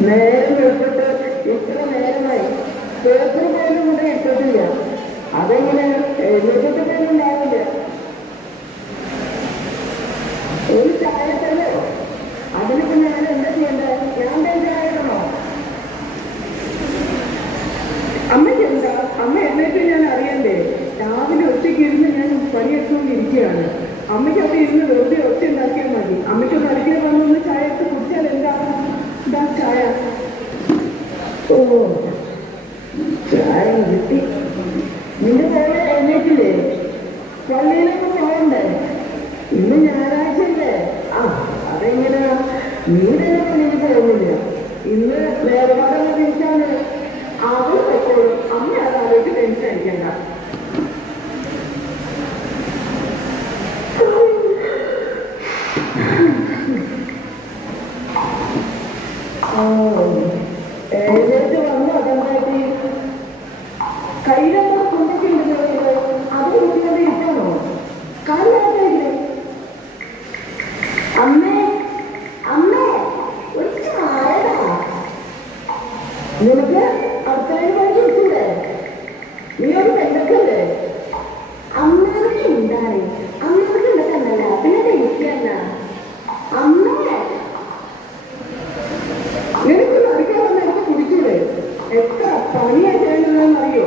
നേരം എടുത്തിട്ട് ഇത്ര നേരമായി. പേപ്പർ പോലും ഇവിടെ ഇട്ടിട്ടില്ല. അതെങ്ങനെ? എഴുതിട്ട് ഒരു ചായ തരോ അതിനിപ്പോ ഞാൻ എന്താ ചെയ്യേണ്ടത് ഞാൻ ചായ അമ്മയ്ക്ക് എന്താ? അമ്മ എന്നിട്ട് ഞാൻ അറിയണ്ടേ? രാവിലെ ഒറ്റയ്ക്ക് ഇരുന്ന് ഞാൻ പണിയെടുത്തുകൊണ്ടിരിക്കുകയാണ്. അമ്മയ്ക്ക് അവിടെ ഇരുന്ന് വെറുതെ ഒച്ച ഉണ്ടാക്കിയാൽ മതി അമ്മയ്ക്ക് ഒന്ന് അടുക്കള വന്നൊന്ന് ചായ എടുത്ത് കുടിച്ചാൽ എന്താ ഇതാ ചായ ഓ ചായ കിട്ടി നിന്റെ പോലെ എഴുന്നേറ്റില്ലേ പള്ളിയിലൊക്കെ പോകണ്ടേ ഇന്ന് ഞായറാഴ്ചയല്ലേ ആ അതെങ്ങനെയാ നീ തന്നെ പള്ളിയിൽ പോകുന്നില്ല ഇന്ന് വേർപാടുള്ള തിരിച്ചാണ് അവൾ പൊക്കോളും അമ്മ അതാലോചിച്ച് ടെൻഷൻ അടിക്കണ്ട ഓ, എഴുന്നേറ്റ് വന്നു അതെന്തായിട്ട് കയ്യിലൊക്കെ കൊണ്ടിട്ടുണ്ടല്ലോ അത് നോക്കിയാൽ ഇട്ടാണോ കാലിലായില്ലേ അമ്മേ അമ്മേ ഒരു ചായടാ നിനക്ക് അടുക്കളയിൽ പോയി കൊടുത്തൂടെ നീ ഒരു പെണ്ണക്കല്ലേ അമ്മയ്ക്ക് ഉണ്ടായി അമ്മയ്ക്ക് ഉണ്ടല്ല പിന്നെ എനിക്കല്ല അമ്മ. നിനക്ക് അറിയാവുന്ന നേരത്തെ കുടിച്ചൂടെ? എത്ര പണിയാ ചെയ്യുന്നതെന്ന് അറിയോ?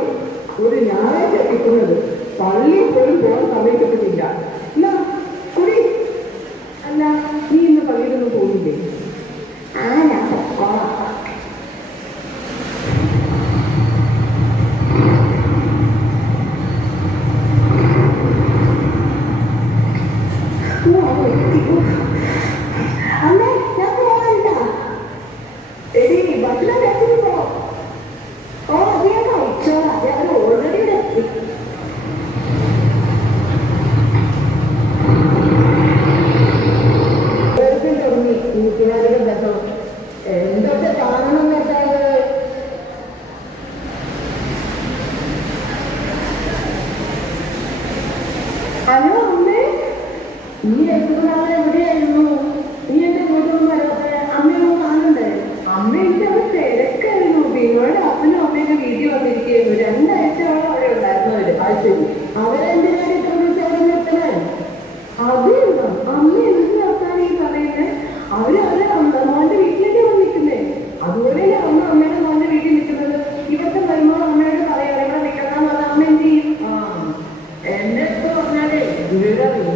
ഒരു ഞായറാഴ്ച കിട്ടുന്നത്. പള്ളിയിൽ പോലും പോകാൻ സമയം കിട്ടുന്നില്ല എന്നാ കുടി അല്ല നീ ഇന്ന് പള്ളിയിലൊന്നും പോകുന്നില്ലേ ആ ഞാൻ പൊക്കോളാം അമ്മേ ഞാൻ പോകണ്ട എടി ഭക്ഷണം കഴിച്ചിട്ട് പോ ഓ അത് ഞാൻ കഴിച്ചോളാം ഞാൻ ഓൾറെഡി എത്തി തുടങ്ങി കൂട്ടുകാരുടെ ബന്ധം എന്തൊക്കെ കാണണം കേട്ടാൽ ഹലോ അമ്മേ നീ എത്ര നാളെ എവിടെയായിരുന്നു നീ എന്റെ വീട്ടിലൊന്നും വരാതെ അമ്മയൊന്നും കാണണ്ടേ അമ്മ എനിക്ക് അത് തിരക്കായിരുന്നു ബിനോയുടെ അപ്പനും അമ്മയൊക്കെ വീട്ടിൽ വന്നിരിക്കുന്നു രണ്ടാഴ്ചയോളം അവിടെ ഉണ്ടായിരുന്നവര് അത് ശരി അവരെന്തിനാണ് ഇത്ര വിളിച്ചവിടെ നിർത്തണേ? അതുണ്ടോ അമ്മ എന്ത് നിർത്താൻ ഈ പറയുന്നത് അവർ അവരെ മോന്റെ വീട്ടിലേക്ക് വന്നിരിക്കുന്നേ അതുപോലെ അമ്മ അമ്മയുടെ മോന്റെ വീട്ടിൽ നിൽക്കുന്നത്. ഇവിടുത്തെ വരുമ്പോൾ അമ്മയോട് പറയാം ഇവിടെ നിൽക്കണം അത് അമ്മ എന്ത് ചെയ്യും? ആ എന്റെ അടുത്ത് പറഞ്ഞാലേ ഗുരുതരം.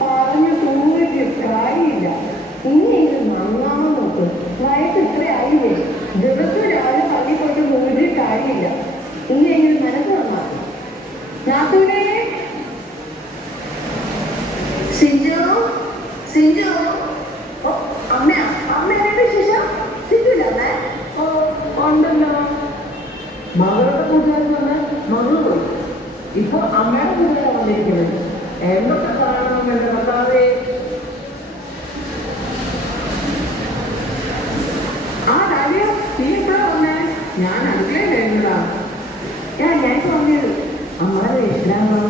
പറഞ്ഞു തൂങ്ങിട്ട് കാര്യമില്ല ഇനിയെങ്കിലും നന്നാമ നോക്ക്. വയസ്സ് ഇത്ര ആയില്ലേ ദിവസം രാവിലെ പള്ളി പോയിട്ട് മൂന്നിട്ട് കാര്യമില്ല ഇനിയെങ്കിലും മനസ്സ് നന്നാക്കും നാത്തൂരേ സിഞ്ചു സിഞ്ചു ഓ അമ്മയാ അമ്മ എന്താ വിശേഷം സിഞ്ചുല്ല അമ്മ ഓ ഉണ്ടല്ലോ വന്ന് മകൾ പോയി ഇപ്പൊ അമ്മയുടെ പൂജയാണ് വന്നിരിക്കുന്നത് എന്നൊക്കെ പറയണം എന്റെ ഭർത്താവേ ആ കാര്യം നീ എപ്പോഴാ വന്നേ ഞാൻ അടുക്കളയിലായിരുന്നടാ ഞാൻ ഞാൻ പറഞ്ഞത് അമ്മാരെ ഇഷ്ടമാണ്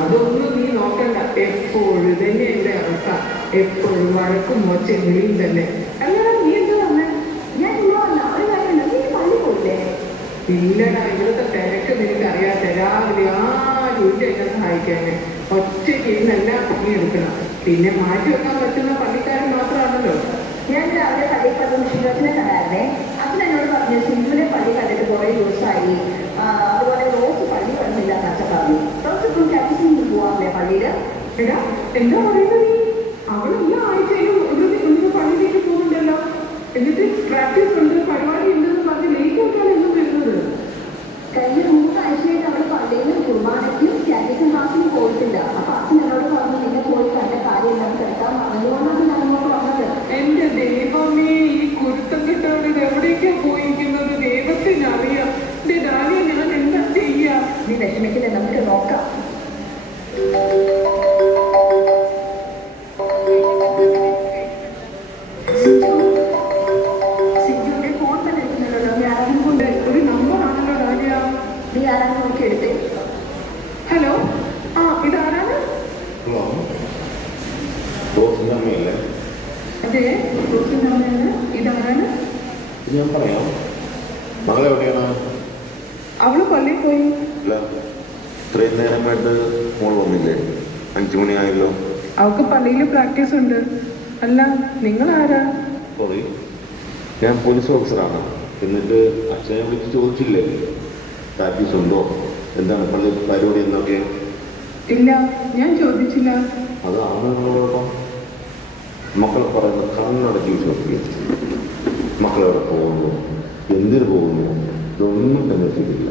അതൊന്നും നീ നോക്കണ്ട എപ്പോഴും തന്നെ എന്റെ അവസ്ഥ എപ്പോഴും വഴക്കും മോച്ചെങ്കിലും തന്നെ അല്ലടാ നീ എന്താ വന്നേ ഞാൻ ഇന്ന് വന്ന ഒരു കാര്യമില്ല നീ പള്ളി പോയില്ലേ ഇല്ലടാ ഇവിടുത്തെ തിരക്ക് നിനക്ക് അറിയാത്ത രാവിലെ ആരും ഇല്ല എന്നെ സഹായിക്കാൻ ഒറ്റയ്ക്ക് ഇരുന്ന് എല്ലാ പണിയെടുക്കണം പിന്നെ മാറ്റി വെക്കാൻ പറ്റുന്ന പണിക്കാരൻ മാത്രമാണല്ലോ. ഞാൻ രാവിലെ പള്ളി പത്തും ശിവത്തിനെ കണ്ടായിരുന്നേ. അച്ഛൻ എന്നോട് പറഞ്ഞു സിന്ധുവിനെ പള്ളി കണ്ടിട്ട് കുറെ ദിവസമായി അതുപോലെ റോസ് പള്ളി വന്നില്ല എന്നച്ഛൻ പറഞ്ഞു. റോസ് ഇപ്പം പ്രാക്ടീസിന് പോവാറില്ലേ പള്ളിയിൽ എടാ എന്താ പറയുന്നത് നീ അവൾ ഈ ആഴ്ചയിലും ഒരു ഒരു പള്ളിയിലേക്ക് പോകുന്നുണ്ടല്ലോ എന്നിട്ട് പ്രാക്ടീസ് ഉണ്ട് പരിപാടി കഴിഞ്ഞ മൂന്നാഴ്ചയായിട്ട് അവൾ പള്ളിയിലും കുർബാനയ്ക്കും പ്രാക്ടീസിൻ ക്ലാസ്സിനും പോയിട്ടില്ല അപ്പൊ അച്ഛൻ എന്നോട് പറഞ്ഞു നിന്നെ പോയി കണ്ട കാര്യം എന്താ കേൾക്കാൻ പറഞ്ഞുകൊണ്ടാണ് ഞാൻ അങ്ങോട്ട് വന്നത് എന്റെ ദൈവമേ ഈ കുരുത്തം കിട്ടവൾ ഇത് എവിടേക്കാ പോയിരിക്കുന്നത്? ദൈവത്തിനറിയാം. എന്റെ ഡാലിയ ഞാൻ എന്താ ചെയ്യാ? നീ വിഷമിക്കില്ല ബോസിന്റെ അമ്മയല്ലേ അതെ റോസിന്റെ അമ്മയാണ് ഇതാരാണ് ഞാൻ പറയാം. മകൾ എവിടെയാണ്? അവൾ പള്ളിയിൽ പോയി. ഇല്ല. ഇത്രയും നേരമായിട്ട് മോൾ വന്നില്ലേ? അഞ്ചു മണിയായല്ലോ. അവൾക്ക് പള്ളിയിൽ പ്രാക്ടീസ് ഉണ്ട്. അല്ല നിങ്ങൾ ആരാ സോറി ഞാൻ പോലീസ് ഓഫീസറാണ് എന്നിട്ട് അച്ഛനെ വിളിച്ച് ചോദിച്ചില്ലേ? പ്രാക്ടീസ് ഉണ്ടോ? എന്താണ് പള്ളി പരിപാടി എന്നൊക്കെ? ഇല്ല ഞാൻ ചോദിച്ചില്ല. അതാണ് നിങ്ങളോടൊപ്പം മക്കൾ പറയുന്നത് കണ്ണട വിശ്വസിക്കുക മക്കളെ എവിടെ പോകുന്നു? എന്തിനു പോകുന്നു? ഇതൊന്നും അന്വേഷിക്കില്ല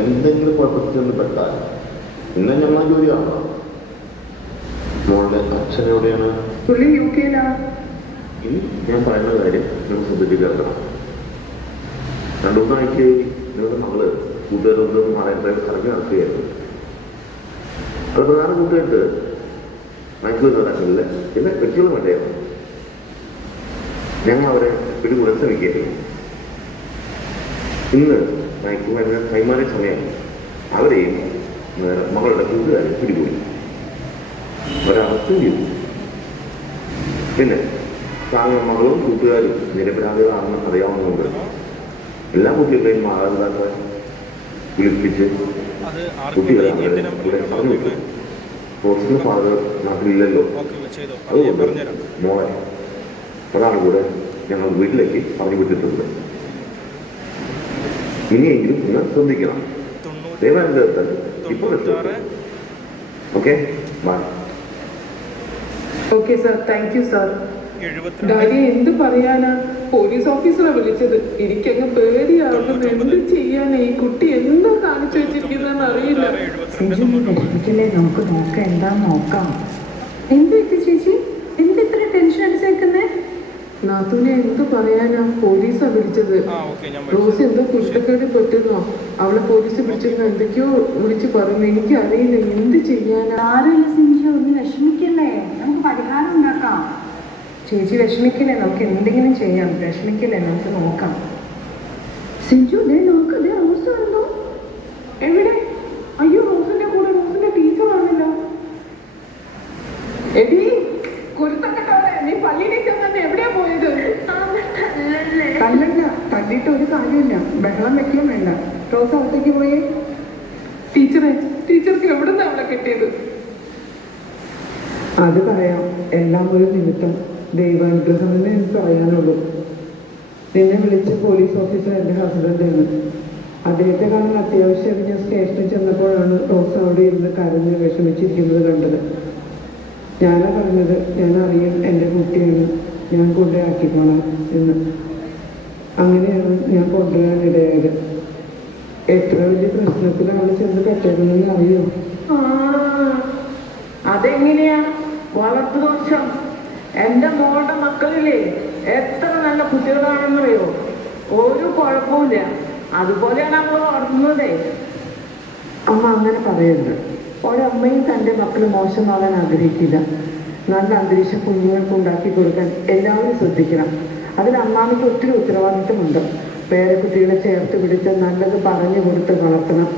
എന്തെങ്കിലും കുഴപ്പത്തിൽ നിന്ന് പെട്ടാൽ ഇന്ന ഞങ്ങളെ ജോലിയാണോ മോളുടെ അച്ഛൻ എവിടെയാണ്? പുള്ളി യു കെയിലാ ഇനി ഞാൻ പറയുന്ന കാര്യം നിങ്ങൾ ശ്രദ്ധിക്കാറുണ്ട് കേൾക്കണം. രണ്ടു ദിവസമായിട്ട് നിങ്ങളുടെ മകൾ കൂട്ടുകാരൊന്നും മറയത്തെ ഇറങ്ങി നടക്കുകയായിരുന്നു. അത് പ്രധാന കൂട്ടുകാർക്ക് മയക്കുമരുന്നില്ല എന്ന് വ്യക്തികളും വേണ്ടയാണ് ഞങ്ങൾ അവരെ പിടികൂടാൻ ശ്രമിക്കുകയായിരുന്നു. ഇന്ന് മയക്കുമരുന്ന് കൈമാറിയ സമയം അവരെയും മകളുടെ കൂട്ടുകാരെ പിടികൂടി. ഒരവസ്ഥയും ചെയ്തു. പിന്നെ താങ്കൾ മകളും കൂട്ടുകാരും നിരപരാധികളാണെന്ന് അറിയാവുന്നതുകൊണ്ട് എല്ലാ കുട്ടികളെയും മാതാപിതാക്കളെ വിളിപ്പിച്ച് കുട്ടികളെ അവരെ പറഞ്ഞു വിട്ടു പോസ്റ്റിന് ഫാദർ നാട്ടിലില്ലല്ലോ. ഓക്കെ ചെയ്തോ. അത് ഞാൻ അതുകൊണ്ട് മോളെ ഒരാൾ കൂടെ ഞങ്ങൾ വീട്ടിലേക്ക് പറഞ്ഞു വിട്ടിട്ടുണ്ട്. ഇനിയെങ്കിലും നിങ്ങൾ ശ്രദ്ധിക്കണം. തൊണ്ണൂറ്റി ഇപ്പൊ ഇപ്പോൾ okay bye. Okay sir. Thank you sir. Daddy എന്ത് പറയാനാ? പോലീസ് ഓഫീസറെ വിളിച്ചത്. എനിക്കങ്ങ് പേടിയാവുന്നു. എന്ത് ചെയ്യാൻ ഈ കുട്ടി എന്താ കാണിച്ചു വെച്ചിരിക്കുന്നതെന്ന് അറിയില്ല. എഴുപത്തിരണ്ട് തൊണ്ണൂറ്റൊമ്പത് വിഷമിക്കില്ലേ നമുക്ക് നോക്കാം. എന്താ നോക്കാം. എന്തൊക്കെ ചേച്ചി? എന്ത് ഇത്ര ടെൻഷൻ അടിച്ചേക്കുന്നേ? നാത്തൂനെ എന്ത് പറയാനാ? പോലീസാ വിളിച്ചത്. റോസ് എന്തോ കുഷ്ടക്കേട് പെട്ടിരുന്നോ അവളെ പോലീസ് വിളിച്ചിരുന്നു? എന്തൊക്കെയോ വിളിച്ച് പറഞ്ഞു. എനിക്ക് അറിയില്ല എന്ത് ചെയ്യാനാ? ആരും സിഞ്ചു ഒന്ന് വിഷമിക്കല്ലേ? നമുക്ക് പരിഹാരം ഉണ്ടാക്കാം. ചേച്ചി വിഷമിക്കില്ലേ? നമുക്ക് എന്തെങ്കിലും ചെയ്യാം. വിഷമിക്കില്ലേ? നമുക്ക് നോക്കാം. സിജു ദേ നമുക്ക് ദേ റോസ് ഉണ്ടോ എവിടെ? അയ്യോ റോസിന്റെ കൂടെ റോസിന്റെ ടീച്ചർ ആണല്ലോ എടി കുരുത്തക്കെട്ടോളെ നീ പള്ളിയിലേക്ക് തന്നെ എവിടെയാ പോയത്? തല്ലണ്ട തല്ലിട്ട് ഒരു കാര്യമില്ല. ബഹളം വെക്കാൻ വേണ്ട. റോസ് അകത്തേക്ക് പോയേ. ടീച്ചറെ ടീച്ചർക്ക് എവിടുന്ന അവളെ കിട്ടിയത്? അത് പറയാം. എല്ലാം ഒരു നിമിത്തം. ദൈവാനുഗ്രഹം എന്ന് എനിക്ക് പറയാനുള്ളൂ. നിന്നെ വിളിച്ച പോലീസ് ഓഫീസർ എന്റെ ഹസ്ബൻഡാണ് അദ്ദേഹത്തെ കാണാൻ അത്യാവശ്യം ഞാൻ സ്റ്റേഷനിൽ ചെന്നപ്പോഴാണ് റോസ് അവിടെ ഇരുന്ന് കരഞ്ഞ് വിഷമിച്ചിരിക്കുന്നത് കണ്ടത്. ഞാനാ പറഞ്ഞത് ഞാൻ അറിയും എന്റെ കുട്ടിയാണ്. ഞാൻ കൊണ്ടുപോയാക്കിക്കോളാം എന്ന്. അങ്ങനെയാണ് ഞാൻ കൊണ്ടുവരാൻ ഇടയായത്. എത്ര വലിയ പ്രശ്നത്തിലാണ് ചെന്ന് പെട്ടതെന്ന് അറിയോ? അതെങ്ങനെയാ? വളർത്തു എന്റെ മോളുടെ മക്കളില്ലേ എത്ര നല്ല കുട്ടികളാണെന്നറിയോ? ഒരു കുഴപ്പമില്ല അതുപോലെയാണ് അവൾ വളർത്തുന്നതേ. അമ്മ അങ്ങനെ പറയരുത്. ഒരമ്മയും തന്റെ മക്കൾ മോശമാകാൻ ആഗ്രഹിക്കില്ല. നല്ല അന്തരീക്ഷം കുഞ്ഞുങ്ങൾക്ക് ഉണ്ടാക്കി കൊടുക്കാൻ എല്ലാവരും ശ്രദ്ധിക്കണം. അതിൽ അമ്മാമിക്ക് ഒത്തിരി ഉത്തരവാദിത്തമുണ്ട്. പേരക്കുട്ടികളെ ചേർത്ത് പിടിച്ച് നല്ലത് പറഞ്ഞു കൊടുത്ത് വളർത്തണം.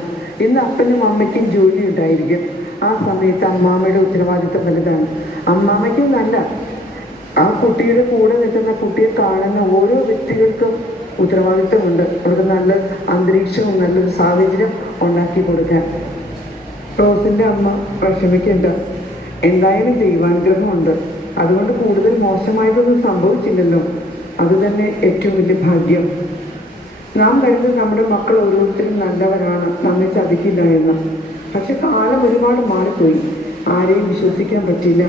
ഇന്ന് അപ്പനും അമ്മയ്ക്കും ജോലി ഉണ്ടായിരിക്കും. ആ സമയത്ത് അമ്മാമ്മയുടെ ഉത്തരവാദിത്വം വലുതാണ്. അമ്മാമ്മയ്ക്കും നല്ല ആ കുട്ടിയുടെ കൂടെ നിൽക്കുന്ന കുട്ടിയെ കാണുന്ന ഓരോ വ്യക്തികൾക്കും ഉത്തരവാദിത്തമുണ്ട് അവർക്ക് നല്ല അന്തരീക്ഷവും നല്ലൊരു സാഹചര്യം ഉണ്ടാക്കി കൊടുക്കാൻ. റോസിന്റെ അമ്മ വിഷമിക്കണ്ട. എന്തായാലും ദൈവാനുഗ്രഹമുണ്ട്. അതുകൊണ്ട് കൂടുതൽ മോശമായതൊന്നും സംഭവിച്ചില്ലല്ലോ. അതുതന്നെ ഏറ്റവും വലിയ ഭാഗ്യം. നാം കരുതുന്നത് നമ്മുടെ മക്കൾ ഓരോരുത്തരും നല്ലവരാണ്. നമ്മെ ചതിക്കില്ല എന്ന്. പക്ഷെ കാലം ഒരുപാട് മാറിപ്പോയി. ആരെയും വിശ്വസിക്കാൻ പറ്റില്ല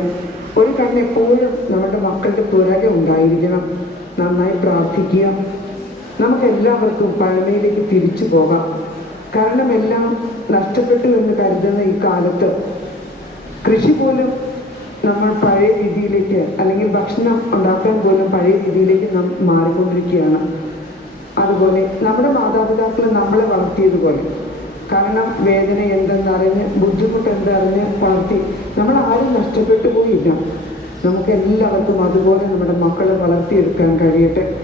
ഒരു കാരണം എപ്പോഴും നമ്മുടെ മക്കളുടെ പുറകെ ഉണ്ടായിരിക്കണം. നന്നായി പ്രാർത്ഥിക്കുക. നമുക്ക് എല്ലാവർക്കും പഴമയിലേക്ക് തിരിച്ചു പോകാം. കാരണം എല്ലാം നഷ്ടപ്പെട്ടു എന്ന് കരുതുന്ന ഈ കാലത്ത് കൃഷി പോലും നമ്മൾ പഴയ രീതിയിലേക്ക് അല്ലെങ്കിൽ ഭക്ഷണം ഉണ്ടാക്കാൻ പോലും പഴയ രീതിയിലേക്ക് നാം മാറിക്കൊണ്ടിരിക്കുകയാണ്. അതുപോലെ നമ്മുടെ മാതാപിതാക്കൾ നമ്മളെ വളർത്തിയതുപോലെ കാരണം വേദന എന്തെന്നറിഞ്ഞ് ബുദ്ധിമുട്ട് എന്തറിഞ്ഞ് വളർത്തി. നമ്മൾ ആരും നഷ്ടപ്പെട്ടു പോയില്ല. നമുക്ക് എല്ലാവർക്കും അതുപോലെ നമ്മുടെ മക്കളെ വളർത്തിയെടുക്കാൻ കഴിയട്ടെ.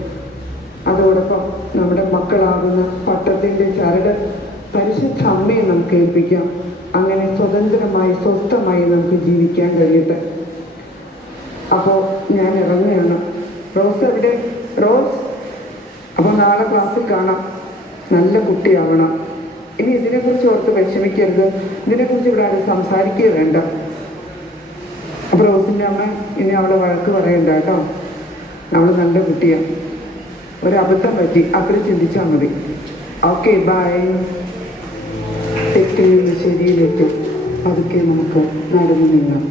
അതോടൊപ്പം നമ്മുടെ മക്കളാകുന്ന പട്ടത്തിന്റെ ചരട് പരിശുദ്ധ അമ്മയെ നമുക്ക് ഏൽപ്പിക്കാം. അങ്ങനെ സ്വതന്ത്രമായി സ്വസ്ഥമായി നമുക്ക് ജീവിക്കാൻ കഴിയട്ടെ. അപ്പോൾ ഞാൻ ഇറങ്ങുകയാണ്. റോസ് എവിടെ? റോസ്? അപ്പോൾ നാളെ ക്ലാസ്സിൽ കാണാം. നല്ല കുട്ടിയാവണം. ഇനി ഇതിനെക്കുറിച്ച് ഓർത്ത് വിഷമിക്കരുത് ഇതിനെക്കുറിച്ച് ഇവിടെ ആരും സംസാരിക്കുക വേണ്ട അപ്പോൾ റോസിന്റെ അമ്മ ഇനി അവളെ വഴക്ക് പറയണ്ട കേട്ടോ. അവൾ നല്ല കുട്ടിയാണ് അബദ്ധം പറ്റി. അപ്പോൾ ചിന്തിച്ചാൽ മതി. Okay bye. തെറ്റിൽ ശരിയിലേക്ക് പതുക്കെ നമുക്ക് നടന്നു നീങ്ങാം.